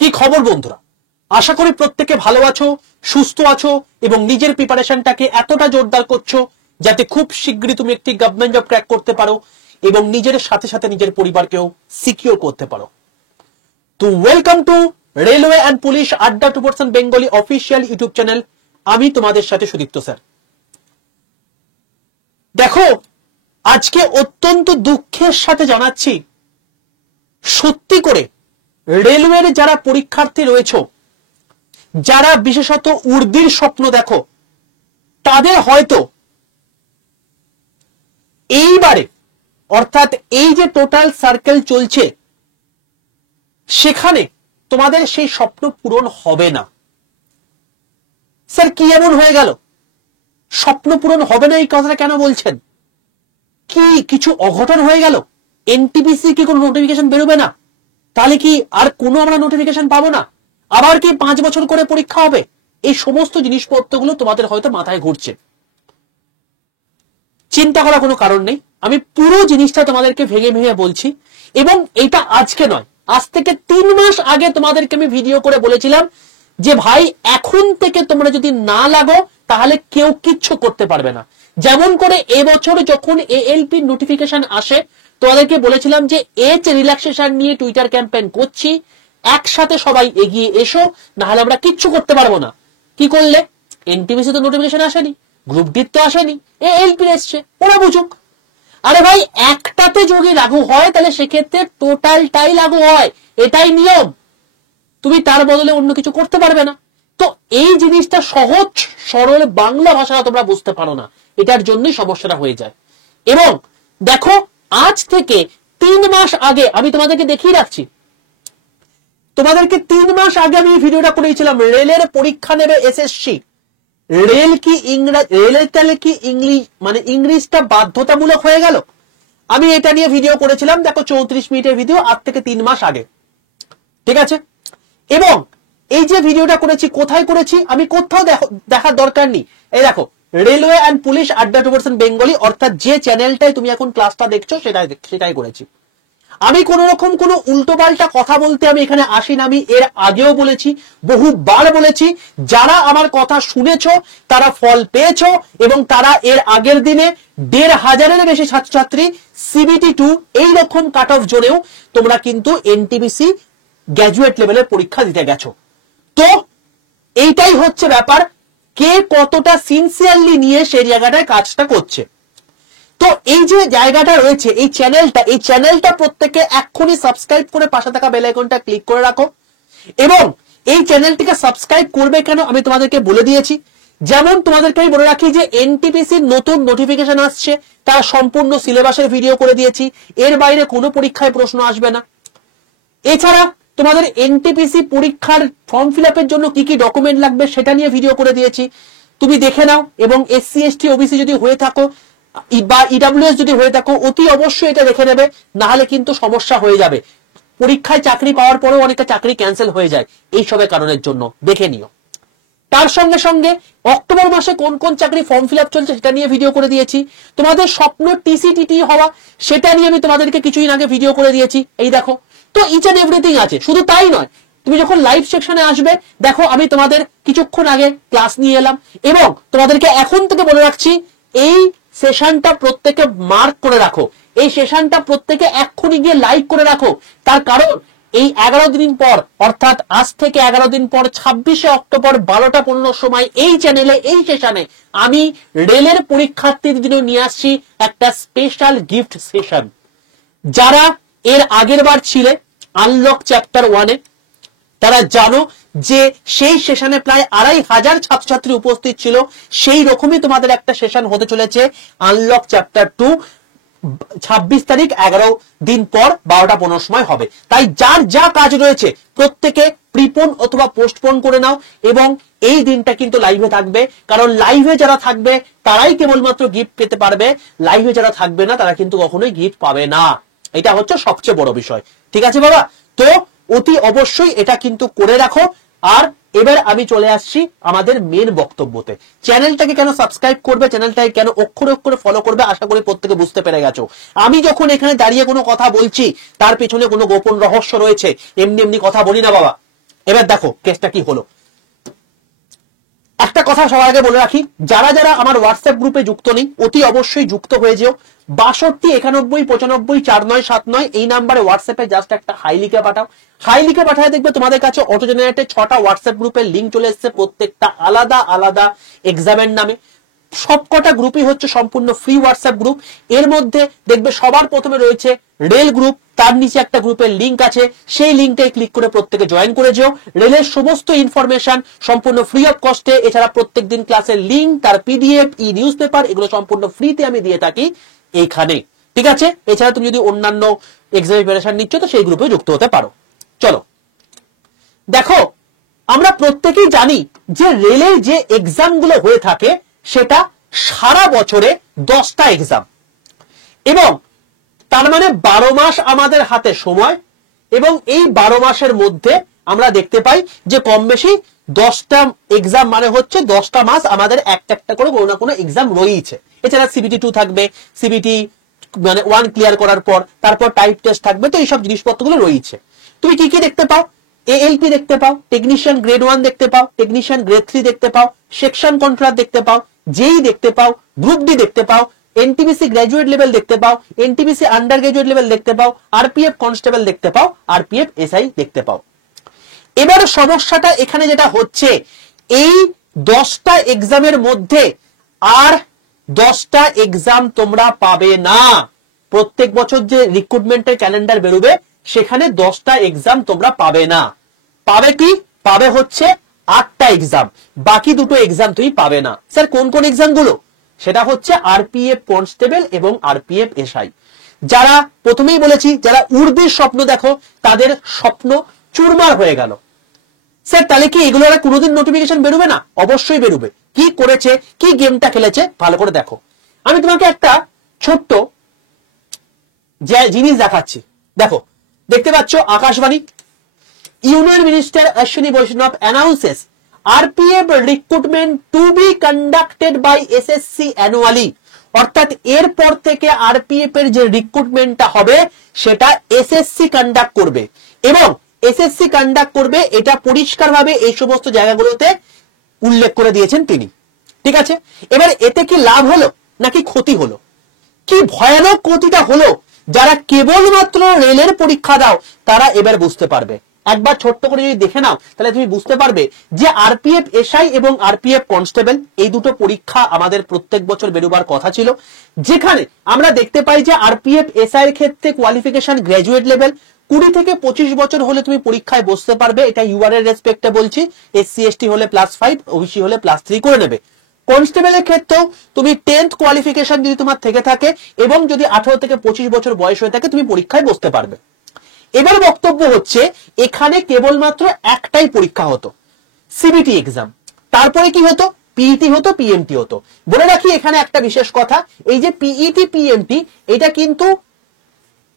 কি খবর বন্ধুরা, আশা করি প্রত্যেকে ভালো আছো, সুস্থ আছো এবং নিজের প্রিপারেশনটাকে এতটা জোরদার করছো যাতে খুব শীঘ্রই তুমি একটি গভর্নমেন্ট জব ক্র্যাক করতে পারো এবং নিজের সাথে সাথে নিজের পরিবারকেও সিকিউর করতে পারো। তো welcome to railway and police আড্ডা 2% বেঙ্গলি অফিসিয়াল ইউটিউব চ্যানেল। আমি তোমাদের সাথে সুদীপ্ত স্যার। দেখো, আজকে অত্যন্ত দুঃখের সাথে জানাচ্ছি, সত্যি করে রেলওয়ের যারা পরীক্ষার্থী রয়েছে, যারা বিশেষত উর্দির স্বপ্ন দেখো, তাদের হয়তো এইবারে অর্থাৎ এই যে টোটাল সার্কেল চলছে সেখানে তোমাদের সেই স্বপ্ন পূরণ হবে না। স্যার কি এমন হয়ে গেল, স্বপ্ন পূরণ হবে না এই কথাটা কেন বলছেন? কি কিছু অঘটন হয়ে গেল? এনটিপিসি কি কোনো নোটিফিকেশন বেরোবে না? তাহলে কি আর কোনো আমরা নোটিফিকেশন পাবো না? আবার কি 5 বছর করে পরীক্ষা হবে? এই সমস্ত জিনিসপত্রগুলো তোমাদের হয়তো মাথায় ঘুরছে। চিন্তা করার কোনো কারণ নেই, আমি পুরো জিনিসটা তোমাদেরকে ভেঙে ভেঙে বলছি। এবং এটা আজকে নয়, আজ থেকে 3 মাস আগে তোমাদেরকে আমি ভিডিও করে বলেছিলাম যে ভাই এখন থেকে তোমরা যদি না লাগো তাহলে কেউ কিচ্ছু করতে পারবে না। যেমন করে এবছর যখন এএলপি নোটিফিকেশন আসে তোমাদেরকে বলেছিলাম যে এজ রিল্যাক্সেশন নিয়ে টুইটার ক্যাম্পেইন করছি, একসাথে সবাই এগিয়ে এসো, না হলে আমরা কিচ্ছু করতে পারবো না। কি করলে? এনটিপিসি তো নোটিফিকেশন আসেনি, গ্রুপ ডি তো আসেনি, এএলপি এসছে, ওরা বুঝুক। আরে ভাই, একটাতে যদি লাগু হয় তাহলে সেক্ষেত্রে টোটালটাই লাগু হয়, এটাই নিয়ম। তুমি তার বদলে অন্য কিছু করতে পারবে না। তো এই জিনিসটা সহজ সরল বাংলা ভাষাটা তোমরা বুঝতে পারো না, এটার জন্যই সমস্যাটা হয়ে যায়। এবং দেখো, আজ থেকে 3 মাস আগে আমি তোমাদেরকে দেখিয়ে রাখছি, তোমাদেরকে 3 মাস আগে আমি ভিডিওটা করেছিলাম, রেলের পরীক্ষা নেবে এসএসসি, রেল কি ইংরেজি, রেলের তাহলে কি ইংলিশ মানে ইংলিশটা বাধ্যতামূলক হয়ে গেল। আমি এটা নিয়ে ভিডিও করেছিলাম, দেখো 34 মিনিটের ভিডিও, আজ থেকে 3 মাস আগে, ঠিক আছে। এবং এই যে ভিডিওটা করেছি, কোথায় করেছি আমি কোথাও দেখার দরকার নেই, এই দেখো রেলওয়ে অ্যান্ড পুলিশ আড্ডা 2% বেঙ্গলি, অর্থাৎ যে চ্যানেলটাই তুমি এখন ক্লাসটা দেখছো সেটাই করেছি। আমি কোন রকম কোনো উল্টোপাল্টা কথা বলতে আমি এখানে আসি না। আমি এর আগেও বলেছি, বহুবার বলেছি, যারা আমার কথা শুনেছো তারা ফল পেয়েছো এবং তারা এর আগের দিনে 1500-এর বেশি ছাত্রছাত্রী সিবিটি 2 এইরকম কাট অফ জোনেও তোমরা কিন্তু এনটিপিসি গ্র্যাজুয়েট লেভেলের পরীক্ষা দিতে গেছো। তো এইটাই হচ্ছে ব্যাপার, কে কতটা সিনসিয়ারলি নিয়ে সেই জায়গাটায় কাজটা করছে। তো এই যে জায়গাটা রয়েছে, এই চ্যানেলটা প্রত্যেকে এক্ষুনি সাবস্ক্রাইব করে পাশে থাকা বেল আইকনটা ক্লিক করে রাখো। এবং এই চ্যানেলটিকে সাবস্ক্রাইব করবে কেন আমি তোমাদেরকে বলে দিয়েছি। যেমন তোমাদেরকে আমি বলে রাখি যে এনটিপিসির নতুন নোটিফিকেশন আসছে, তার সম্পূর্ণ সিলেবাসের ভিডিও করে দিয়েছি, এর বাইরে কোনো পরীক্ষায় প্রশ্ন আসবে না। এছাড়া তোমাদের এনটিপিসি পরীক্ষার ফর্ম ফিল আপের জন্য কি কি ডকুমেন্ট লাগবে সেটা নিয়ে ভিডিও করে দিয়েছি, তুমি দেখে নাও। এবং এসসি এসটি ওবিসি যদি হয়ে থাকো বা ইডব্লিউএস যদি হয়ে থাকো, অতি অবশ্যই এটা দেখে নেবে, না হলে কিন্তু সমস্যা হয়ে যাবে। পরীক্ষায় চাকরি পাওয়ার পরেও অনেকটা চাকরি ক্যান্সেল হয়ে যায় এই সবের কারণের জন্য, দেখে নিও। তার সঙ্গে সঙ্গে অক্টোবর মাসে কোন কোন চাকরি ফর্ম ফিল আপ চলছে সেটা নিয়ে ভিডিও করে দিয়েছি। তোমাদের স্বপ্ন টিসিটিটি হওয়া, সেটা নিয়ে আমি তোমাদেরকে কিছুদিন আগে ভিডিও করে দিয়েছি, এই দেখো। তো ইচ এন্ড এভরিথিং আছে। শুধু তাই নয়, তুমি যখন লাইভ সেকশনে আসবে, দেখো আমি তোমাদের কিছুক্ষণ আগে ক্লাস নিয়ে এলাম এবং তোমাদেরকে এখন থেকে বলে রাখছি, এই সেশনটা প্রত্যেকে মার্ক করে রাখো, এই সেশনটা প্রত্যেকে এক্ষুনি গিয়ে লাইক করে রাখো। তার কারণ এই 11 দিন পর, অর্থাৎ আজ থেকে 11 দিন পর 26শে অক্টোবর 12টা 15 সময় এই চ্যানেলে এই সেশনে আমি রেলের পরীক্ষার্থীদের জন্য নিয়ে আসছি একটা স্পেশাল গিফট সেশন। যারা এর আগের বার ছিলে আনলক চ্যাপ্টার 1-এ, তারা জানো যে সেই সেশনে প্রায় 2500 ছাত্রছাত্রী উপস্থিত ছিল। সেই রকমই তোমাদের একটা সেশন হতে চলেছে আনলক চ্যাপ্টার 2, 26 তারিখ 11 দিন পর 12টা 15 সময় হবে। তাই যার যা কাজ রয়েছে প্রত্যেকে প্রিপোন অথবা পোস্টপোন করে নাও এবং এই দিনটা কিন্তু লাইভে থাকবে, কারণ লাইভে যারা থাকবে তারাই কেবলমাত্র গিফট পেতে পারবে, লাইভে যারা থাকবে না তারা কিন্তু কখনোই গিফট পাবে না। এটা হচ্ছে সবচেয়ে বড় বিষয়, ঠিক আছে বাবা? তো অতি অবশ্যই এটা কিন্তু করে রাখো। আর এবার আমি চলে আসছি আমাদের মেন বক্তব্যতে। চ্যানেলটাকে কেন সাবস্ক্রাইব করবে, চ্যানেলটাকে কেন অক্ষরে অক্ষরে ফলো করবে, আশা করি প্রত্যেকে বুঝতে পেরে গেছো। আমি যখন এখানে দাঁড়িয়ে কোনো কথা বলছি তার পেছনে কোনো গোপন রহস্য রয়েছে, এমনি এমনি কথা বলি না বাবা। এবার দেখো কেসটা কি হলো। একটা কথা সবার আগে বলে রাখি, যারা যারা আমার হোয়াটসঅ্যাপ গ্রুপে যুক্ত নেই অতি অবশ্যই যুক্ত হয়ে যেও। 62 91 95 4979 এই নাম্বারে হোয়াটসঅ্যাপে জাস্ট একটা হাই লিখে পাঠাও। হাই লিখে পাঠায় দেখবে তোমাদের কাছে অটো জেনারেটেড 6টা হোয়াটসঅ্যাপ গ্রুপের লিঙ্ক চলে এসেছে, প্রত্যেকটা আলাদা আলাদা এক্সামের নামে। সবকটা গ্রুপই হচ্ছে সম্পূর্ণ ফ্রি হোয়াটসঅ্যাপ গ্রুপ। এর মধ্যে দেখবে সবার প্রথমে রয়েছে রেল গ্রুপ, তার নিচে একটা গ্রুপের লিঙ্ক আছে, সেই লিঙ্কটাই ক্লিক করে প্রত্যেকে জয়েন করে যেও। রেলের সমস্ত ইনফরমেশন সম্পূর্ণ ফ্রি অফ কস্টে, এছাড়া প্রত্যেকদিন ক্লাসের লিঙ্ক, তার পিডিএফ, ই নিউজ পেপার, এগুলো সম্পূর্ণ ফ্রিতে আমি দিয়ে থাকি এইখানে, ঠিক আছে। এছাড়া তুমি যদি অন্যান্য এক্সাম প্রিপারেশন নিচ্ছ তো সেই গ্রুপে যুক্ত হতে পারো। চলো দেখো, আমরা প্রত্যেকেই জানি যে রেলের যে এক্সাম গুলো হয়ে থাকে সেটা সারা বছরে 10টা এক্সাম, এবং তার মানে 12 মাস আমাদের হাতে সময়, এবং এই 12 মাসের মধ্যে আমরা দেখতে পাই যে কম বেশি 10টা এক্সাম মানে হচ্ছে 10টা মাস আমাদের একটা একটা করে কোনো না কোনো এক্সাম রয়েছে। এছাড়া সিবিটি 2 থাকবে, সিবিটি মানে 1 ক্লিয়ার করার পর তারপর টাইপ টেস্ট থাকবে, তো এইসব জিনিসপত্রগুলো রয়েছে। তুমি কি কি দেখতে পাও? এএলপি দেখতে পাও, টেকনিশিয়ান গ্রেড 1 দেখতে পাও, টেকনিশিয়ান গ্রেড 3 দেখতে পাও, সেকশন কন্ট্রাক্ট দেখতে পাও, জেই দেখতে পাও, গ্রুপ ডি দেখতে পাও, এনটিপিসি গ্র্যাজুয়েট লেভেল দেখতে পাও, এনটিপিসি আন্ডার গ্র্যাজুয়েট লেভেল দেখতে পাও, আরপিএফ কনস্টেবল দেখতে পাও, আরপিএফ এসআই দেখতে পাও। এবার সমস্যাটা এখানে যেটা হচ্ছে, এই 10টা এক্সামের মধ্যে আর 10টা এক্সাম তোমরা পাবে না। প্রত্যেক বছর যে রিক্রুটমেন্টের ক্যালেন্ডার বেরোবে সেখানে 10টা এক্সাম তোমরা পাবে না। পাবে কি? পাবে হচ্ছে 8টা এক্সাম, বাকি দুটো এক্সাম তুমি পাবে না। স্যার কোন কোন এক্সাম গুলো? সেটা হচ্ছে আরপিএফ কনস্টেবল এবং আরপিএফ এসআই। যারা প্রথমেই বলেছি যারা উর্দির স্বপ্ন দেখো তাদের স্বপ্ন চুরমার হয়ে গেল। স্যার তাহলে কি এগুলো আর কোনোদিন নোটিফিকেশন বেরোবে না? অবশ্যই বেরোবে। কি করেছে, কি গেমটা খেলেছে ভালো করে দেখো। আমি তোমাকে একটা ছোট্ট জিনিস দেখাচ্ছি। দেখো, দেখতে পাচ্ছ Akashvani, union minister Ashwini Vaishnaw announces RPF recruitment to be conducted by SSC annually. অর্থাৎ এরপর থেকে আরপিএফ এর যে রিক্রুটমেন্টটা হবে সেটা এসএসসি কন্ডাক্ট করবে, এবং এসএসসি কন্ডাক্ট করবে এটা পরিষ্কারভাবে এই সমস্ত জায়গাগুলোতে উল্লেখ করে দিয়েছেন তিনি, ঠিক আছে। এবার এতে কি লাভ হলো নাকি ক্ষতি হলো? কি ভয়ানক ক্ষতিটা হলো যারা কেবলমাত্র রেলের পরীক্ষা দাও তারা এবার বুঝতে পারবে। একবার ছোট্ট করে যদি দেখে নাও তাহলে তুমি বুঝতে পারবে যে আরপিএফ এসআই এবং আরপিএফ কনস্টেবল এই দুটো পরীক্ষা আমাদের প্রত্যেক বছর বেরোবার কথা ছিল, যেখানে আমরা দেখতে পাই যে আরপিএফ এসআই এর ক্ষেত্রে কোয়ালিফিকেশন গ্র্যাজুয়েট লেভেল, 20 থেকে 25 বছর হলে তুমি পরীক্ষায় বসতে পারবে। এটা ইউআর এর রেসপেক্টে বলছি, এসসি এসটি হলে +5, ওবিসি হলে +3 করে নেবে। কনস্টেবলের ক্ষেত্রেও তুমি 10th কোয়ালিফিকেশন যদি তোমার থেকে থাকে এবং যদি 18 থেকে 25 বছর বয়স হয়ে থাকে তুমি পরীক্ষায় বসতে পারবে। এবার বক্তব্য হচ্ছে এখানে কেবলমাত্র একটাই পরীক্ষা হতো, সিবিটি এক্সাম। তারপরে কি হতো? পিইটি হতো, পিএমটি হতো। বলে রাখি এখানে একটা বিশেষ কথা, এই যে পিইটি পিএমটি এটা কিন্তু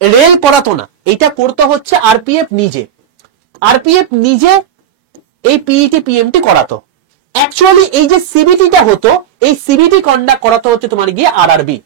রেল করাতো না, এটা করতে হচ্ছে আরপিএফ নিজে। আরপিএফ নিজে এই পিইটি পিএমটি করাতো। অ্যাকচুয়ালি এই যে সিবিটিটা হতো, এই সিবিটি কন্ডাক্ট করাতো হচ্ছে তোমার গিয়ে আরআরবি।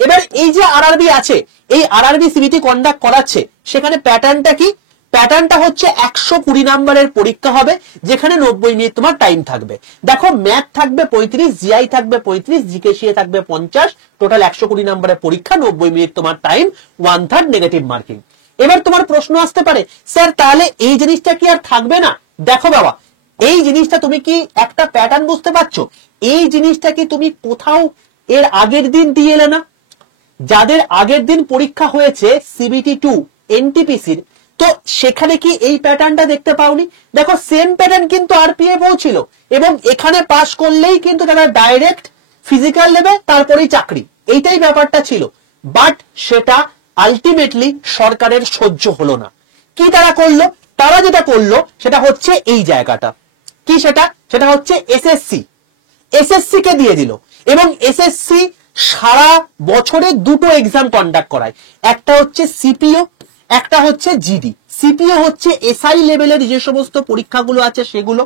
এবার এই যে আরআরবি আছে, এই আরআরবি সিবিটি কন্ডাক্ট করাচ্ছে, সেখানে প্যাটার্নটা কি? প্যাটার্নটা হচ্ছে 120 নম্বরের পরীক্ষা হবে, যেখানে 90 মিনিট তোমার টাইম থাকবে। দেখো, ম্যাথ থাকবে 35, জিআই থাকবে 35, জিকেসিএ থাকবে 50, টোটাল 120 নম্বরের পরীক্ষা, 90 মিনিট তোমার টাইম, 1/3 নেগেটিভ মার্কিং। এবার তোমার প্রশ্ন আসতে পারে, স্যার তাহলে এই জিনিসটা কি আর থাকবে না? দেখো বাবা, এই জিনিসটা তুমি কি একটা প্যাটার্ন বুঝতে পারছো? এই জিনিসটা কি তুমি কোথাও এর আগের দিন দিয়ে এলে না? যাদের আগের দিন পরীক্ষা হয়েছে সিবিটি 2 এনটিপিসির, তো সেখানে কি এই প্যাটার্নটা দেখতে পাওনি? দেখো, সেম প্যাটার্ন কিন্তু আরপিএফ ও ছিল, এবং এখানে পাস করলেই কিন্তু তারা ডাইরেক্ট ফিজিক্যাল নেবে, তারপরেই চাকরি, এইটাই ব্যাপারটা ছিল। বাট সেটা আলটিমেটলি সরকারের সহ্য হলো না। কি তারা করলো? তারা যেটা করলো সেটা হচ্ছে এই জায়গাটা কি, সেটা হচ্ছে এসএসসি কে দিয়ে দিল, এবং এসএসসি সারা বছরে দুটো এক্সাম কন্ডাক্ট করায়, একটা হচ্ছে সিপিও, একটা হচ্ছে জিডি। সিপিও হচ্ছে এসআই লেভেলের যে সমস্ত পরীক্ষাগুলো আছে সেগুলো,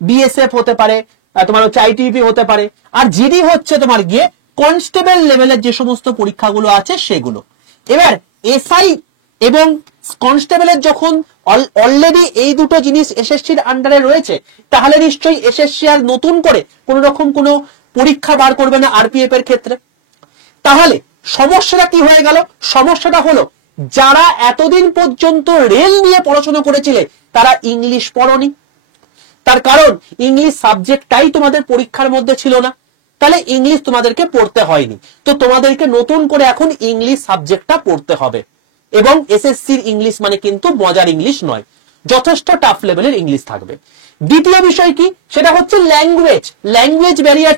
বিএসএফ হতে পারে, তোমার হচ্ছে আইটিপি হতে পারে, আর জিডি হচ্ছে তোমার গিয়ে কনস্টেবল লেভেলের যে সমস্ত পরীক্ষাগুলো আছে সেগুলো। এবার এসআই এবং কনস্টেবলের যখন অলরেডি এই দুটো জিনিস এসএসসির আন্ডারে রয়েছে, তাহলে নিশ্চয়ই এসএসসি আর নতুন করে কোন রকম কোনো পরীক্ষা বার করবে না আরপিএফ এর ক্ষেত্রে। তাহলে সমস্যাটা কি হয়ে গেল? সমস্যাটা হলো যারা এতদিন পর্যন্ত রেল নিয়ে পড়াশোনা করেছিলে তারা ইংলিশ পড়নি, তার কারণ ইংলিশ সাবজেক্টটাই তোমাদের পরীক্ষার মধ্যে ছিল না, তাহলে ইংলিশ তোমাদেরকে পড়তে হয়নি। তো তোমাদেরকে নতুন করে এখন ইংলিশ সাবজেক্টটা পড়তে হবে, এবং এসএসসির ইংলিশ মানে কিন্তু মজার ইংলিশ নয়, যথেষ্ট টাফ লেভেলের ইংলিশ থাকবে। দ্বিতীয় বিষয় কি, সেটা হচ্ছে ল্যাঙ্গুয়েজ ব্যারিয়ার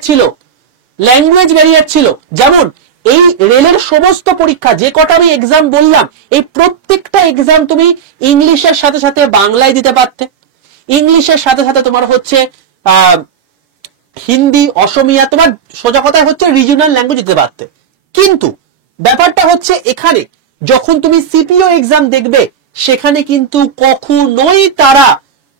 ছিল। যেমন এই রেলের সমস্ত পরীক্ষা যে কটা আমি এক্সাম বললাম, এই প্রত্যেকটা এক্সাম তুমি ইংলিশের সাথে সাথে বাংলায় দিতে পারতে, ইংলিশের সাথে সাথে তোমার হচ্ছে হিন্দি, অসমিয়া, তোমার সোজা কথায় হচ্ছে রিজিওনাল ল্যাঙ্গুয়েজ দিতে পারতে। কিন্তু ব্যাপারটা হচ্ছে এখানে যখন তুমি সিপিও এক্সাম দেখবে, সেখানে কিন্তু কখনোই তারা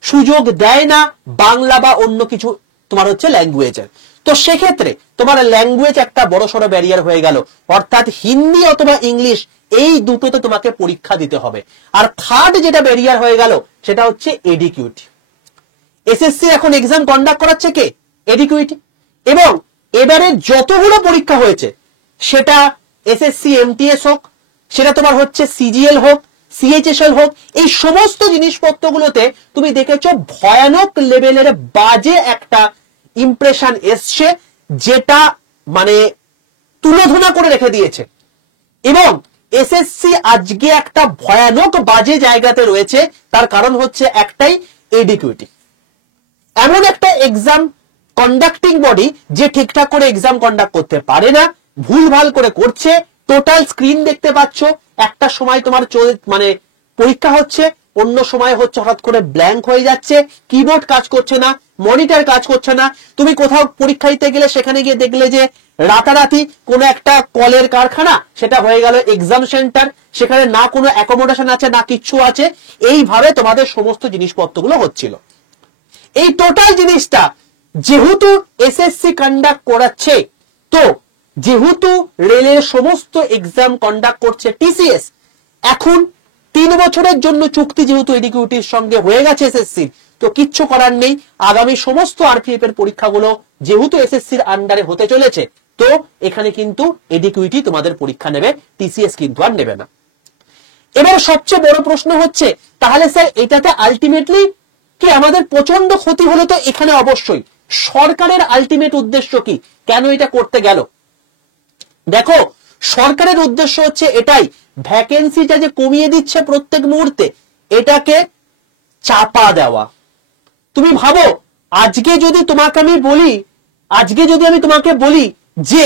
সুযোগ দেয় না বাংলা বা অন্য কিছু তোমার হচ্ছে ল্যাঙ্গুয়েজের। তো সেক্ষেত্রে তোমার ল্যাঙ্গুয়েজ একটা বড়সড় ব্যারিয়ার হয়ে গেল, অর্থাৎ হিন্দি অথবা ইংলিশ এই দুটোতে তোমাকে পরীক্ষা দিতে হবে। আর থার্ড যেটা ব্যারিয়ার হয়ে গেল সেটা হচ্ছে এডিকিউটি। এসএসসি এখন এক্সাম কন্ডাক্ট করাচ্ছে কে? এডিকিউটি। এবং এবারে যতগুলো পরীক্ষা হয়েছে, সেটা এসএসসি এমটিএস হোক, সেটা তোমার হচ্ছে সিজিএল হোক, সিএইচএসএল হোক, এই সমস্ত জিনিসপত্রগুলোতে তুমি দেখেছো ভয়ানক লেভেলের বাজে একটা ইমপ্রেশন এসছে, যেটা মানে তুলোধনা করে রেখে দিয়েছে। এবং এসএসসি আজকে একটা ভয়ানক বাজে জায়গাতে রয়েছে, তার কারণ হচ্ছে একটাই, এডিকিউটি। এমন একটা এক্সাম কন্ডাক্টিং বডি যে ঠিকঠাক করে এক্সাম কন্ডাক্ট করতে পারে না, ভুলভাল করে করছে। টোটাল স্ক্রিন দেখতে পাচ্ছ, একটা সময় তোমার মানে পরীক্ষা হচ্ছে, অন্য সময় হচ্ছে হঠাৎ করে ব্ল্যাঙ্ক হয়ে যাচ্ছে, কিবোর্ড কাজ করছে না, মনিটর কাজ করছে না। তুমি কোথাও পরীক্ষা দিতে গেলে সেখানে গিয়ে দেখলে যে রাতারাতি কোনো একটা কলের কারখানা, সেটা হয়ে গেল এক্সাম সেন্টার, সেখানে না কোনো অ্যাকোমোডেশন আছে না কিচ্ছু আছে। এইভাবে তোমাদের সমস্ত জিনিসপত্রগুলো হচ্ছিল। এই টোটাল জিনিসটা যেহেতু এসএসসি কন্ডাক্ট করাচ্ছে, তো যেহেতু রেলের সমস্ত এক্সাম কন্ডাক্ট করছে টিসিএস, এখন 3 বছরের জন্য চুক্তি যেহেতু এডিকিউটির সঙ্গে হয়ে গেছে এসএসসি, তো কিচ্ছু করার নেই। আগামী সমস্ত আরপিএফ এর পরীক্ষাগুলো যেহেতু এসএসসির আন্ডারে হতে চলেছে, তো এখানে কিন্তু এডিকিউটি তোমাদের পরীক্ষা নেবে, টিসিএস কিন্তু আর নেবে না। এবার সবচেয়ে বড় প্রশ্ন হচ্ছে, তাহলে স্যার এটাতে আলটিমেটলি কি আমাদের প্রচন্ড ক্ষতি হলো? তো এখানে অবশ্যই সরকারের আলটিমেট উদ্দেশ্য কি, কেন এটা করতে গেল? দেখো, সরকারের উদ্দেশ্য হচ্ছে এটাই, ভ্যাকেন্সিটা যে কমিয়ে দিচ্ছে প্রত্যেক মুহূর্তে, এটাকে চাপা দেওয়া। তুমি ভাবো, আজকে যদি আমি তোমাকে বলি যে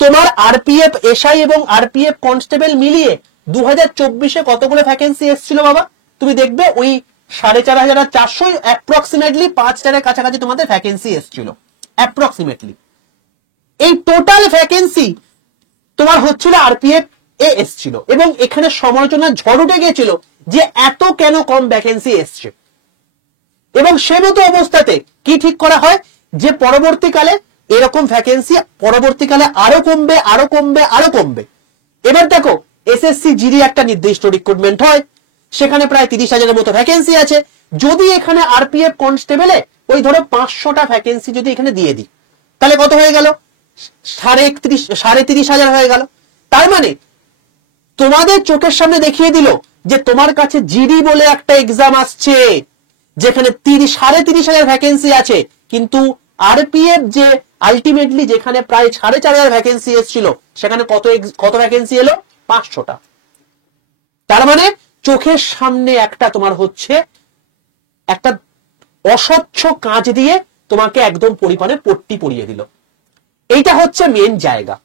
তোমার আরপিএফ এসআই এবং আরপিএফ কনস্টেবল মিলিয়ে 2024-এ কতগুলো ভ্যাকেন্সি এসেছিল বাবা? তুমি দেখবে ওই 4,500 অ্যাপ্রক্সিমেটলি 5,000-এর কাছাকাছি তোমাদের ভ্যাকেন্সি এসেছিল অ্যাপ্রক্সিমেটলি। এই টোটাল ভ্যাকেন্সি তোমার হচ্ছিল আরপিএফ এ এসেছিল, এবং এখানে সমালোচনার ঝড় উঠে গিয়েছিল যে এত কেন কম ভ্যাকেন্সি এসছে। এবং সে মতো অবস্থাতে কি ঠিক করা হয় যে পরবর্তীকালে এরকম ভ্যাকেন্সি পরবর্তীকালে আরো কমবে। এবার দেখো, এসএসসি জিডি একটা নির্দিষ্ট রিক্রুটমেন্ট হয়, সেখানে প্রায় 30,000-এর মতো ভ্যাকেন্সি আছে। যদি এখানে আরপিএফ কনস্টেবলে ওই ধরো 500টা ভ্যাকেন্সি যদি এখানে দিয়ে দিই, তাহলে কত হয়ে গেল? 30,500 হয়ে গেল। তার মানে তোমাদের চোখের সামনে দেখিয়ে দিল যে তোমার কাছে জিডি বলে একটা এক্সাম আসছে, যেখানে 30,500 ভ্যাকেন্সি আছে, কিন্তু আরপিএফ যে আলটিমেটলি যেখানে প্রায় 4,500 ভ্যাকেন্সি এসেছিল, সেখানে কত ভ্যাকেন্সি এলো? 500টা। তার মানে চোখের সামনে একটা তোমার হচ্ছে একটা অস্বচ্ছ কাঁচ দিয়ে তোমাকে একদম পরিমাণে পট্টি পরিয়ে দিল। এইটা হচ্ছে মেন জায়গা,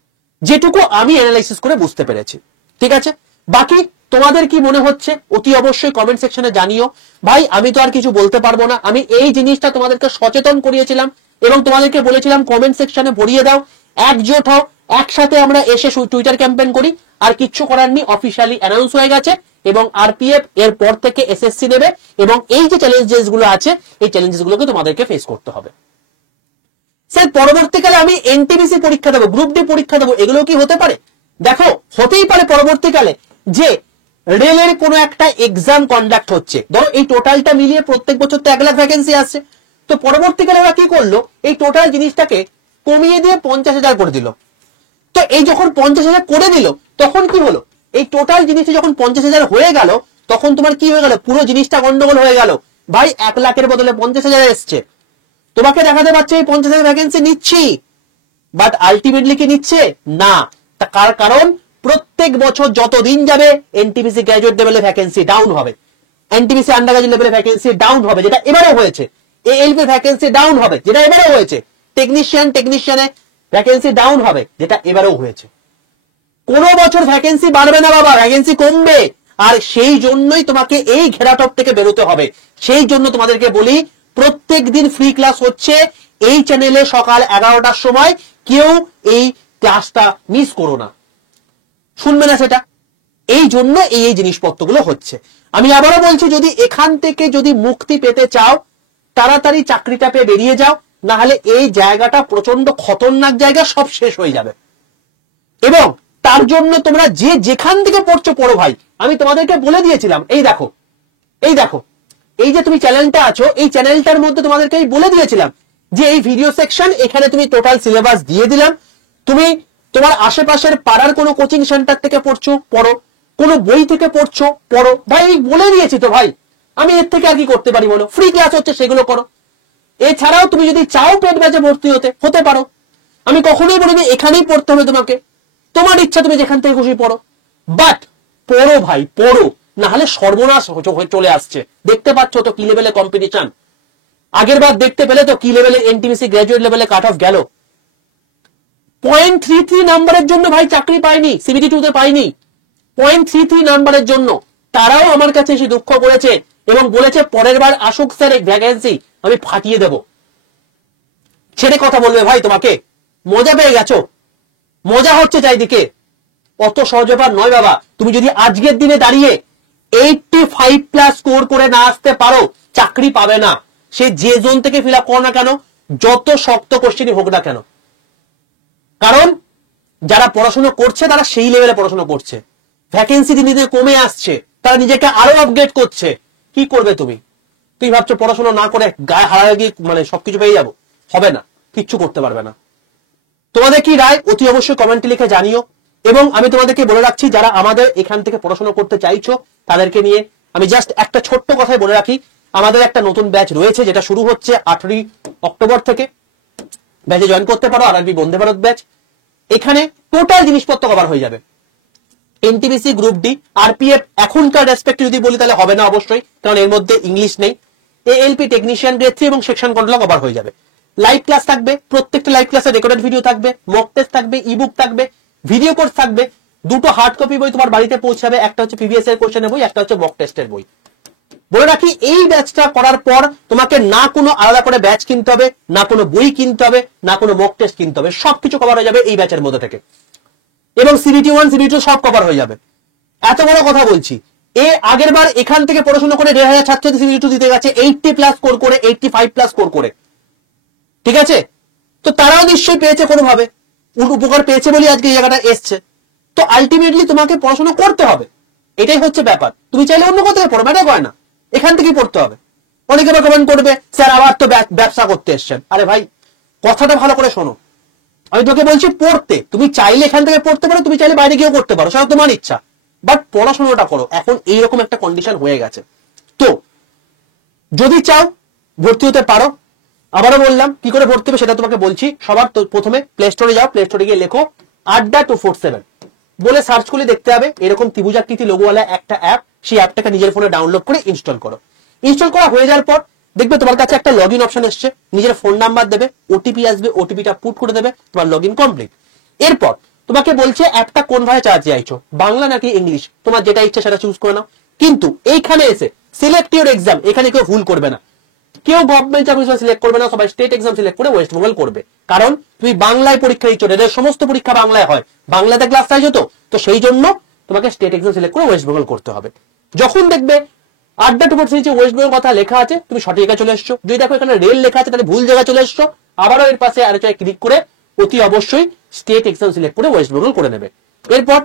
যেটুকু আমি অ্যানালাইসিস করে বুঝতে পেরেছি। ঠিক আছে, বাকি তোমাদের কি মনে হচ্ছে অতি অবশ্যই কমেন্ট সেকশনে জানিও। ভাই, আমি তো আর কিছু বলতে পারবো না। আমি এই জিনিসটা তোমাদেরকে সচেতন করিয়েছিলাম এবং তোমাদেরকে বলেছিলাম কমেন্ট সেকশনে ভরিয়ে দাও, একজোট হও, একসাথে আমরা এসে টুইটার ক্যাম্পেইন করি, আর কিচ্ছু করার নেই, অফিসিয়ালি অ্যানাউন্স হয়ে গেছে। এবং আরপিএফ এর পর থেকে এসএসসি নেবে, এবং এই যে চ্যালেঞ্জেস গুলো আছে এই চ্যালেঞ্জেস গুলোকে তোমাদেরকে ফেস করতে হবে। স্যার পরবর্তীকালে আমি এনটিপিসি পরীক্ষা দেবো, গ্রুপ ডি পরীক্ষা দেবো, এগুলো কি হতে পারে? দেখো হতেই পারে পরবর্তীকালে যে রেলের কোনো একটা এক্সাম কন্ডাক্ট হচ্ছে, ধরো এই টোটালটা মিলিয়ে প্রত্যেক বছর তো 1 লাখ ভ্যাকেন্সি আসছে, তো পরবর্তীকালে ওরা কি করলো, এই টোটাল জিনিসটাকে কমিয়ে দিয়ে 50,000 করে দিল। তো এই যখন 50,000 করে দিল তখন কি হলো, এই টোটাল জিনিসটা যখন 50,000 হয়ে গেল তখন তোমার কি হয়ে গেল, পুরো জিনিসটা গন্ডগোল হয়ে গেল। ভাই 1 লাখের বদলে 50,000 এসছে, তোমাকে দেখাতে পারছে এই 50,000 ভ্যাকেন্সি নিচ্ছি, বাট আলটিমেটলি কি নিচ্ছে না। তার কারণ প্রত্যেক বছর যত দিন যাবে এনটিপিসি গ্র্যাজুয়েট লেভেলে ভ্যাকেন্সি ডাউন হবে, এনটিপিসি আন্ডার গ্র্যাজুয়েট লেভেলে ভ্যাকেন্সি ডাউন হবে, যেটা এবারেও হয়েছে। এএলপি ভ্যাকেন্সি ডাউন হবে, যেটা এবারেও হয়েছে। টেকনিশিয়ানে ভ্যাকেন্সি ডাউন হবে, যেটা এবারেও হয়েছে। কোনো বছর ভ্যাকেন্সি বাড়বে না বাবা, ভ্যাকেন্সি কমবে। আর সেই জন্যই তোমাকে এই ঘেরাটপ থেকে বেরোতে হবে। সেই জন্য তোমাদেরকে বলি প্রত্যেক দিন ফ্রি ক্লাস হচ্ছে এই চ্যানেলে সকাল 11টার সময়, কেউ এই ক্লাসটা মিস করো না, শুনবে না সেটা। এই জন্য এই জিনিসপত্রগুলো হচ্ছে। আমি আবারও বলছি, যদি এখান থেকে যদি মুক্তি পেতে চাও তাড়াতাড়ি চাকরিটা পেয়ে বেরিয়ে যাও, না হলে এই জায়গাটা প্রচন্ড খতরনাক জায়গা, সব শেষ হয়ে যাবে। এবং তার জন্য তোমরা যে যেখান থেকে পড়ছো পড়ো ভাই, আমি তোমাদেরকে বলে দিয়েছিলাম। এই দেখো এই যে তুমি চ্যানেলটা আছো, এই চ্যানেলটার মধ্যে তোমাদেরকে বলে দিয়েছিলাম যে এই ভিডিও সেকশন, এখানে তুমি টোটাল সিলেবাস দিয়ে দিলাম। তুমি তোমার আশেপাশের পাড়ার কোনো কোচিং সেন্টার থেকে পড়ছো পড়ো, কোনো বই থেকে পড়ছো পড়ো, ভাই বলে দিয়েছি তো ভাই, আমি এর থেকে আর কি করতে পারি বলো। ফ্রি ক্লাস হচ্ছে, সেগুলো করো। এছাড়াও তুমি যদি চাও পেড ব্যাচে ভর্তি হতে পারো। আমি কখনোই বলিনি এখানেই পড়তে হবে তোমাকে, তোমার ইচ্ছা, তুমি যেখান থেকে খুশি পড়ো, বাট পড়ো ভাই, পড়ো, না হলে সর্বনাশ চলে আসছে। দেখতে পাচ্ছ তো কি লেভেলে কম্পিটিশন। আগের বার দেখতে পেলে তো কি লেভেলে এনটিপিসি গ্র্যাজুয়েট লেভেলে কাট অফ গেল। 0.33 নাম্বারের জন্য ভাই চাকরি পায়নি, সিবিটি 2 তে পায়নি, 0.33 নাম্বারের জন্য। তারাও আমার কাছে এসে দুঃখ করেছে এবং বলেছে পরের বার আসুক স্যার এই ভ্যাকেন্সি, আমি ফাটিয়ে দেব। ছেড়ে কথা বলবে ভাই, তোমাকে মজা পেয়ে গেছো, মজা হচ্ছে চারিদিকে। অত সহজ ব্যাপার নয় বাবা। তুমি যদি আজকের দিনে দাঁড়িয়ে 85+ স্কোর করে না আসতে পারো, চাকরি পাবে না। সে যে জোন থেকে ফিল আপ করো না কেন, যত শক্ত কোশ্চেনই হোক না কেন। কারণ যারা পড়াশোনা করছে তারা সেই লেভেলে পড়াশোনা করছে, ভ্যাকেন্সি দিনে দিনে কমে আসছে, তারা নিজেকে আরো আপগ্রেড করছে। কি করবে তুমি ভাবছো পড়াশোনা না করে গায়ে হারায় গিয়ে মানে সবকিছু পেয়ে যাবো? হবে না, কিচ্ছু করতে পারবে না। তোমাদের কি রায় অতি অবশ্যই কমেন্টে লিখে জানিও। এবং আমি তোমাদেরকে বলে রাখছি, যারা আমাদের এখান থেকে পড়াশোনা করতে চাইছো তাদেরকে নিয়ে আমি জাস্ট একটা ছোট্ট কথাই বলে রাখি, আমাদের একটা নতুন ব্যাচ রয়েছে যেটা শুরু হচ্ছে 8ই অক্টোবর থেকে। ব্যাচে জয়েন করতে পারো, আরআরবি বন্দে ভারত ব্যাচ। এখানে টোটাল জিনিসপত্র কভার হয়ে যাবে, এনটিপিসি, গ্রুপ ডি, আরপিএফ। এখনকার রেসপেক্টে যদি বলি তাহলে হবে না অবশ্যই, কারণ এর মধ্যে ইংলিশ নেই। এএলপি, টেকনিশিয়ান গ্রেড 3 এবং সেকশন কন্ট্রোল কভার হয়ে যাবে। লাইভ ক্লাস থাকবে, প্রত্যেকটা লাইভ ক্লাসে রেকর্ডেড ভিডিও থাকবে, মক টেস্ট থাকবে, ইবুক থাকবে, ভিডিও কোর্স থাকবে। 2টো হার্ড কপি বই তোমার বাড়িতে পৌঁছাবে, একটা হচ্ছে প্রিভিয়াস এর কোশ্চেনের বই, একটা হচ্ছে মক টেস্টের বই। বলে রাখি, এই ব্যাচটা করার পর তোমাকে না কোনো আলাদা করে ব্যাচ কিনতে হবে, না কোনো বই কিনতে হবে, না কোনো মক টেস্ট কিনতে হবে, সবকিছু কভার হয়ে যাবে এই ব্যাচের মধ্যে থেকে। এবং সিবিটি 1, সিবিটি 2 সব কভার হয়ে যাবে। এত বড় কথা বলছি, আগের বার এখান থেকে পড়াশোনা করে 1,500 ছাত্র সিবিটি 2 দিতে গেছে 80+ স্কোর করে, 85+ স্কোর করে। ঠিক আছে, তো তারাও নিশ্চয়ই পেয়েছে কোনোভাবে, উপকার পেয়েছে বলে আজকে এই জায়গাটা এসছে। তো আলটিমেটলি তোমাকে পড়াশোনা করতে হবে, এটাই হচ্ছে ব্যাপার। তুমি চাইলে অন্য কোথাও পড়ো, ম্যাটার করে না, এখান থেকেই পড়তে হবে। অনেকে আবার কমেন্ট করবে, স্যার আবার তো ব্যবসা করতে এসছেন। আরে ভাই, কথাটা ভালো করে শোনো। আমি তোকে বলছি পড়তে, তুমি চাইলে এখান থেকে পড়তে পারো, তুমি চাইলে বাইরে গিয়েও করতে পারো, সেটা তোমার ইচ্ছা, বাট পড়াশোনাটা করো। এখন এইরকম একটা কন্ডিশন হয়ে গেছে। তো যদি চাও ভর্তি হতে পারো। আবারও বললাম কি করে ভর্তি হবে সেটা তোমাকে বলছি। সবার প্রথমে প্লে স্টোরে যাও, প্লে স্টোরে গিয়ে লেখো আড্ডা 247 বলে সার্চ করে দেখতে হবে এরকম ত্রিভুজাকৃতি লোগোওয়ালা একটা অ্যাপ। সেই অ্যাপটাকে নিজের ফোনে ডাউনলোড করে ইনস্টল করো। ইনস্টল করা হয়ে যাওয়ার পর দেখবে তোমার কাছে একটা লগইন অপশন এসছে, নিজের ফোন নাম্বার দেবে, ওটিপি আসবে, ওটিপিটা পুট করে দেবে, তোমার লগইন কমপ্লিট। এরপর তোমাকে বলছে অ্যাপটা কোন ভাষায় চালাতে চাইছো, বাংলা নাকি ইংলিশ, তোমার যেটা ইচ্ছা সেটা চুজ করে নাও। কিন্তু এইখানে এসে সিলেক্ট ইউর এক্সাম, এখানে কেউ ভুল করবে না। কেউ গভর্নমেন্ট চাকরি সিলেক্ট করবে না, সবাই স্টেট এক্সাম সিলেক্ট করে ওয়েস্ট বেঙ্গল করবে। কারণ তুমি বাংলায় পরীক্ষা দিচ্ছ, এদের সমস্ত পরীক্ষা বাংলায় হয়, বাংলাতে ক্লাস চাইছো তো সেই জন্য তোমাকে স্টেট এক্সাম সিলেক্ট করে ওয়েস্ট বেঙ্গল করতে হবে। যখন দেখবে আড্ডা টুপার নিচে ওয়েস্ট বেঙ্গল কথা লেখা আছে, তুমি সঠিক জায়গায় চলে এসছো। যদি দেখো এখানে রেল লেখা আছে, তাহলে ভুল জায়গায় চলে এসছো। আবারও এর পাশে আরেকটায় ক্লিক করে অতি অবশ্যই স্টেট এক্সাম সিলেক্ট করে ওয়েস্ট বেঙ্গল করে নেবে। এরপর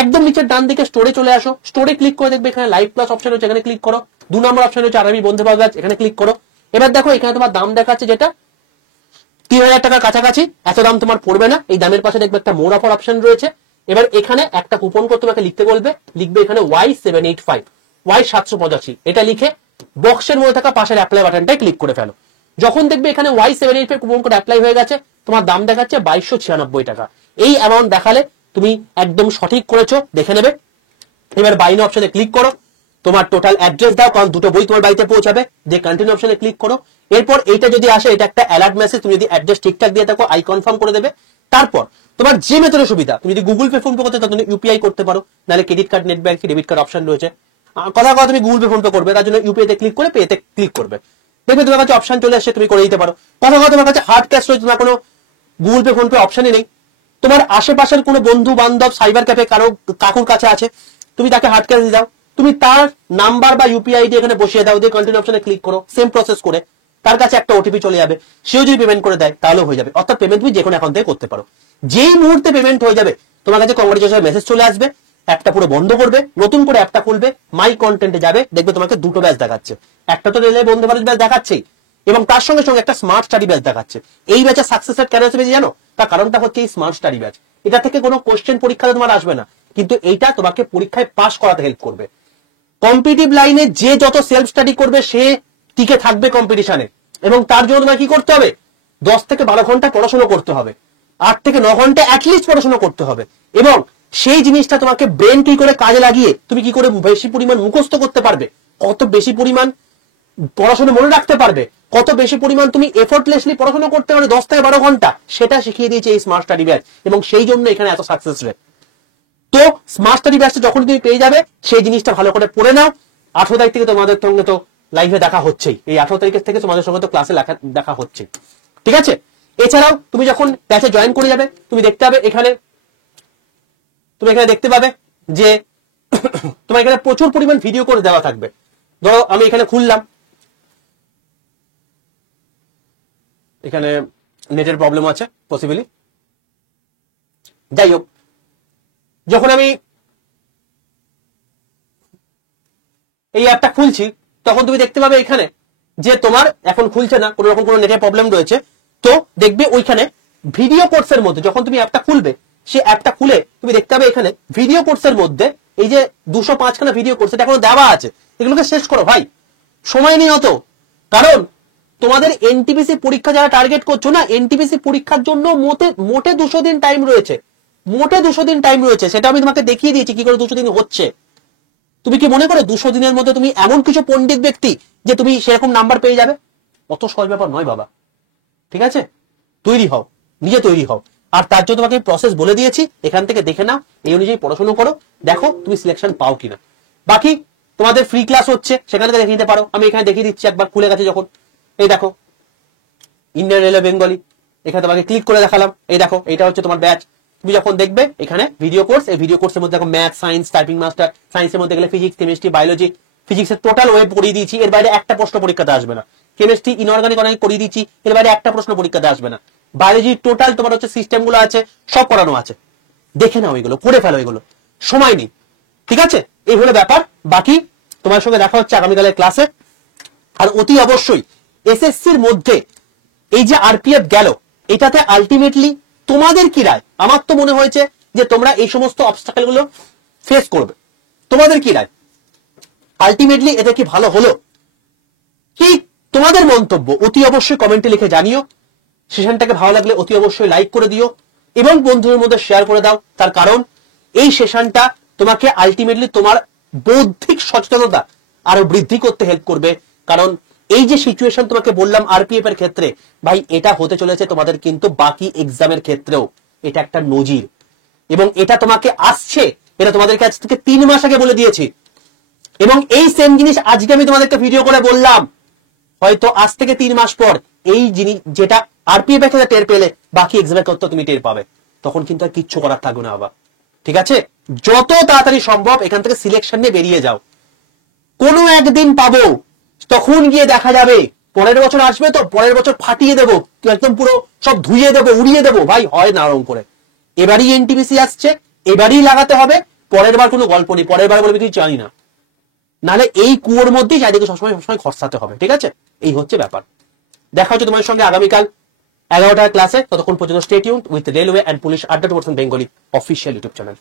একদম নিচের ডান দিকে স্টোরে চলে আসো, স্টোরে ক্লিক করে দেখবে এখানে লাইভ ক্লাস অপশন হচ্ছে, এখানে ক্লিক করো। 2 নম্বর অপশন হচ্ছে আরবি বন্ধু পাওয়া যাচ্ছে, এখানে ক্লিক করো। এবার দেখো এখানে তোমার দাম দেখাচ্ছে যেটা 3000 টাকার কাছাকাছি, এত দাম তোমার পড়বে না। এই দামের পাশে দেখবে একটা মোর অফার অপশন রয়েছে। এবার এখানে একটা কুপন কোড তোমাকে লিখতে বলবে, লিখবে এখানে Y785 Y785, এটা লিখে বক্সের মধ্যে থাকা পাশের অ্যাপ্লাই বাটনটায় ক্লিক করে ফেলো। যখন দেখবে এখানে Y785 কুপন কোড অ্যাপ্লাই হয়ে গেছে, তোমার দাম দেখাচ্ছে 2296 টাকা। এই অ্যামাউন্ট দেখালে তুমি একদম সঠিক করেছো, দেখে নেবে। এবার বাই নাও অপশনে ক্লিক করো, তোমার টোটাল অ্যাড্রেস দাও, কারণ দুটো বই তোমার বাড়িতে পৌঁছাবে। যে কন্টিনিউ অপশনে ক্লিক করো। এরপর এইটা যদি আসে, এটা একটা অ্যালার্ট মেসেজ, তুমি যদি অ্যাড্রেস ঠিকঠাক দিয়ে থাকো আই কনফার্ম করে দেবে। তারপর তোমার যে মেথডের সুবিধা, তুমি যদি গুগল পে ফোন পে করতে চাও তুমি ইউপিআই করতে পারো, নাহলে credit card, net bank, debit card option রয়েছে। কথা তুমি গুগল পে ফোন পে করবে, তার জন্য ইউপিআই তে ক্লিক করে পেতে ক্লিক করবে, দেখবে তোমার কাছে অপশন চলে আসছে, তুমি করে দিতে পারো। কথা তোমার কাছে হার্ড ক্যাশ রয়েছে, তোমার কোনো গুগল পে ফোন পে অপশনই নেই, তোমার আশেপাশের কোনো বন্ধু বান্ধব সাইবার ক্যাফে কারো কাকুর কাছে আছে, তুমি তাকে হার্ড ক্যাশ দিয়ে দাও, তুমি তার নাম্বার বা ইউপিআই দিয়ে এখানে বসিয়ে দাও, দিয়ে কন্টিনিউ অপশনে ক্লিক করো, সেম প্রসেস করে তার কাছে একটা ওটিপি চলে যাবে, সেও যদি পেমেন্ট করে দেয় তাহলেও হয়ে যাবে। অর্থাৎ পেমেন্ট তুমি যে কোনো অ্যাকাউন্ট থেকে করতে পারো। যেই মুহূর্তে পেমেন্ট হয়ে যাবে তোমার কাছে কংগ্রেচুলেশন মেসেজ চলে আসবে, অ্যাপটা পুরো বন্ধ করবে, নতুন করে অ্যাপটা খুলবে, মাই কন্টেন্টে যাবে, দেখবে তোমাকে দুটো ব্যাচ দেখাচ্ছে। একটা তো রেলওয়ে বন্ধু ভারত ব্যাচ দেখাচ্ছেই, এবং তার সঙ্গে সঙ্গে একটা স্মার্ট স্টাডি ব্যাচ দেখাচ্ছে। এই ব্যাচের সাকসেস রেট কেন হচ্ছে জানো? তার কারণটা হচ্ছে এই স্মার্ট স্টাডি ব্যাচ। এটা থেকে কোনো কোশ্চেন পরীক্ষাতে তোমার আসবে না, কিন্তু এইটা তোমাকে পরীক্ষায় পাস করাতে হেল্প করবে। কম্পিটিটিভ লাইনে যে যত সেলফ স্টাডি করবে সে টিকে থাকবে কম্পিটিশনে, এবং তার জন্য তোমার কি করতে হবে? 10 থেকে 12 ঘন্টা পড়াশোনা করতে হবে, 8 থেকে 9 ঘন্টা অ্যাটলিস্ট পড়াশোনা করতে হবে, এবং সেই জিনিসটা তোমাকে ব্রেন কি করে কাজে লাগিয়ে তুমি কি করে বেশি পরিমাণ মুখস্থ করতে পারবে, কত বেশি পরিমাণ পড়াশোনা মনে রাখতে পারবে, কত বেশি পরিমাণ তুমি এফোর্টলেসলি পড়াশোনা করতে পারবে 10 থেকে 12 ঘন্টা, সেটা শিখিয়ে দিয়েছে এই স্মার্ট স্টাডি ব্যাচ, এবং সেই জন্য এখানে এত সাকসেস রেট। তো স্মার্ট স্টাডি ব্যাচটা যখন তুমি পেয়ে যাবে, সেই জিনিসটা ভালো করে পড়ে নাও। 18 তারিখ থেকে তোমাদের সঙ্গে তো লাইভে দেখা হচ্ছেই, এই 18 তারিখের থেকে তোমাদের সঙ্গে তো ক্লাসে দেখা হচ্ছে, ঠিক আছে? এছাড়াও তুমি যখন ব্যাচে জয়েন করে যাবে, তুমি দেখতে পাবে এখানে দেখতে পাবে যে তোমার এখানে প্রচুর পরিমাণ ভিডিও করে দেওয়া থাকবে। ধরো আমি এখানে খুললাম, এখানে নেটের প্রবলেম আছে পসিবলি, যাই হোক, যখন আমি এই অ্যাপটা খুলছি তখন তুমি দেখতে পাবে এখানে যে তোমার এখন খুলছে না, কোন রকম কোনো নেটের প্রবলেম রয়েছে। তো দেখবে ওইখানে ভিডিও কোর্সের মধ্যে যখন তুমি অ্যাপটা খুলবে, সেই অ্যাপটা খুলে তুমি দেখতে পাবে এখানে ভিডিও কোর্সের মধ্যে এই যে 205 খানা ভিডিও কোর্স এটা এখনো দেওয়া আছে, এগুলোকে শেষ করো ভাই, সময় নেই হতো। কারণ তোমাদের এনটিপিসি পরীক্ষা যারা টার্গেট করছো না, এনটিপিসি পরীক্ষার জন্য মোটে 200 দিন টাইম রয়েছে, মোটে 200 দিন টাইম রয়েছে, সেটা আমি তোমাকে দেখিয়ে দিয়েছি কি করে 200 দিন হচ্ছে। তুমি কি মনে করো 200 দিনের মধ্যে তুমি এমন কিছু পণ্ডিত ব্যক্তি যে তুমি সেরকম নাম্বার পেয়ে যাবে? অত সহজ ব্যাপার নয় বাবা, ঠিক আছে? তৈরি হও, নিজে তৈরি হও, আর তার জন্য তোমাকে প্রসেস বলে দিয়েছি, এখান থেকে দেখে নাও, এই অনুযায়ী পড়াশোনা করো, দেখো তুমি সিলেকশন পাও কিনা। বাকি তোমাদের ফ্রি ক্লাস হচ্ছে, সেখান থেকে দেখে নিতে পারো। আমি এখানে দেখিয়ে দিচ্ছি, একবার খুলে গেছে যখন, এই দেখো ইন্ডিয়ান রেলওয়ে বেঙ্গলি, এখানে তোমাকে ক্লিক করে দেখালাম, এই দেখো এটা হচ্ছে তোমার ব্যাচ। তুমি যখন দেখবে এখানে ভিডিও কোর্স, এই ভিডিও কোর্সের মধ্যে দেখো ম্যাথ, সায়েন্স, টাইপিং মাস্টার, সায়েন্সের মধ্যে গেলে ফিজিক্স, কেমিস্ট্রি, বায়োলজি, ফিজিক্সের টোটাল ওয়েব পড়িয়ে দিয়েছি, এর বাইরে একটা প্রশ্ন পরীক্ষাতে আসবে না। কেমিস্ট্রি, ইনঅর্গানিক অনেক করিয়ে দিচ্ছি, এর বাইরে একটা প্রশ্ন পরীক্ষাতে আসবে না। বায়োলজি টোটাল তোমার হচ্ছে সিস্টেম গুলো আছে, সব পড়ানো আছে, দেখে নাও, এগুলো করে ফেলো, এগুলো সময় নেই, ঠিক আছে? এই হলো ব্যাপার। বাকি তোমার সঙ্গে দেখা হচ্ছে আগামীকালের ক্লাসে। আর অতি অবশ্যই এসএসসির মধ্যে এই যে আরপিএফ গেল, এটাতে আলটিমেটলি তোমাদের কি রায়? আমার তো মনে হয়েছে যে তোমরা এই সমস্ত অবস্টাকেল গুলো ফেস করবে, তোমাদের কি রায়? আলটিমেটলি এটা কি ভালো হলো কি? তোমাদের মন্তব্য অতি অবশ্যই কমেন্টে লিখে জানিও। সেশনটাকে ভালো লাগলে অতি অবশ্যই লাইক করে দিও এবং বন্ধুদের মধ্যে শেয়ার করে দাও। তার কারণ এই সেশনটা তোমাকে আলটিমেটলি তোমার বৌদ্ধিক সচেতনতা আরো বৃদ্ধি করতে হেল্প করবে। কারণ এই যে সিচুয়েশন তোমাকে বললাম আরপিএফ এর ক্ষেত্রে, ভাই এটা হতে চলেছে তোমাদের কিন্তু বাকি এক্সামের ক্ষেত্রেও, এটা একটা নজির, এবং এটা তোমাকে আসছে, এটা তোমাদের কাছ থেকে 3 মাস আগে বলে দিয়েছি, এবং এই সেম জিনিস আজকে আমি তোমাদেরকে ভিডিও করে বললাম। হয়তো আজ থেকে 3 মাস পর এই জিনিস যেটা আরপিএফ এর টের পেলে বাকি এক্সামের করতে তুমি টের পাবে, তখন কিন্তু আর কিচ্ছু করার থাকবে না বাবা। ঠিক আছে, যত তাড়াতাড়ি সম্ভব এখান থেকে সিলেকশন নিয়ে বেরিয়ে যাও। কোনো একদিন পাবো, তখন গিয়ে দেখা যাবে। পরের বছর আসবে তো, পরের বছর ফাটিয়ে দেবো, একদম পুরো সব ধুইয়ে দেবো, উড়িয়ে দেবো। ভাই হয় না ওরকম করে। এবারই এনটিপিসি আসছে, এবারই লাগাতে হবে, পরের বার কোনো গল্প নেই, পরের বার বলবি তুই জানি না। নাহলে এই কুয়োর মধ্যেই চারিদিকে সবসময় সবসময় খরচাতে হবে। ঠিক আছে, এই হচ্ছে ব্যাপার। দেখা হচ্ছে তোমাদের সঙ্গে আগামীকাল 11টার ক্লাসে। ততক্ষণ পর্যন্ত stay tuned with railway and police আড্ডা বেঙ্গলি অফিসিয়াল ইউটিউব চ্যানেল।